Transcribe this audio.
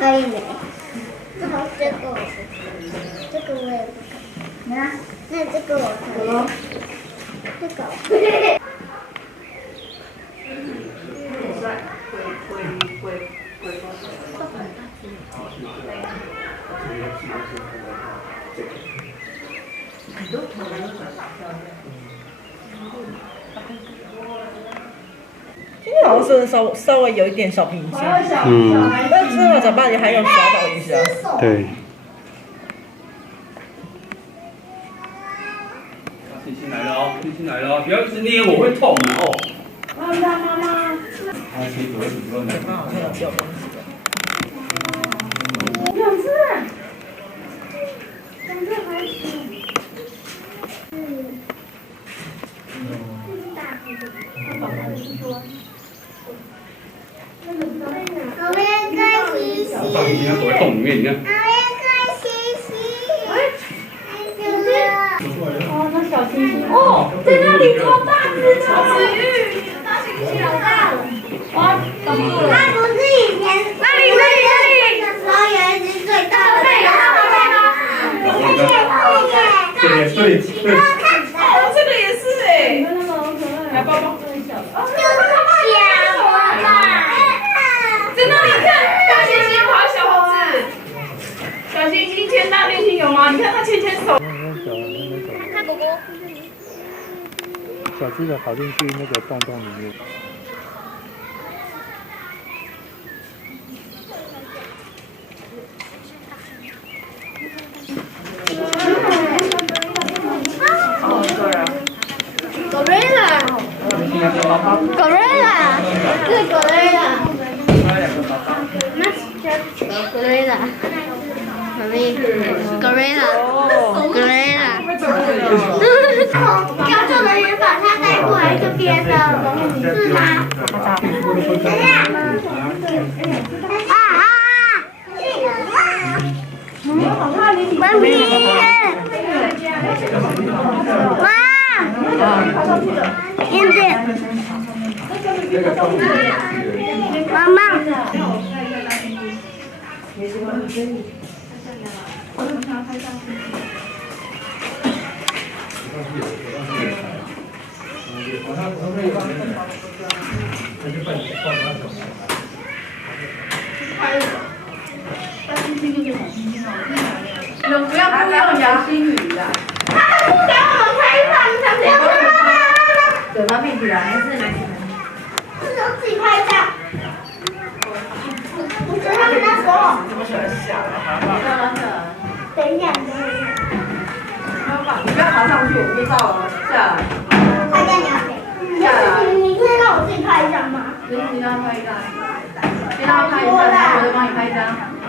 可以没？这个我不可以，这个我也不可以。那这个我可以。这个我可以。今天好像是稍微有一点小平静，但吃了早饭也还有小倒一下。对。星星来了哦，星星来了哦，不要一直捏，我会痛的哦。妈妈。他其实主要刚好像有掉东西了。两只。两只还行。我们开心心。大猩猩躲在洞里面，你看。我们开心心。哦，那小星星。哦，在那里超大只，超级玉，大猩猩好大。哇，挡住了。那不是以前那里的时候有一只最大的。对，有它的背吗？对。哦，这个也是哎。来抱抱。在那里看，大猩猩跑小猴子，小猩猩牵大猩猩有吗？你看它牵手。看狗狗。小只的跑进去那个洞洞里面。Gorilla，是 Gorilla， Gorilla， 妈咪 Gorilla， 教授人员把它带过来这边的，是吗？等一下，妈咪，燕子。妈妈，你们不要故意用杨心语的。他不给我们开放，他不要嘴巴闭起来，还是拿起来？自己拍照。我觉得他们那时候，这么喜欢笑。等一下，你不要爬上去，我不照了，下来。拍照你要谁？下来。你可以让我自己拍一张吗？你让他拍一张，先让他拍一张，我再帮你拍一张。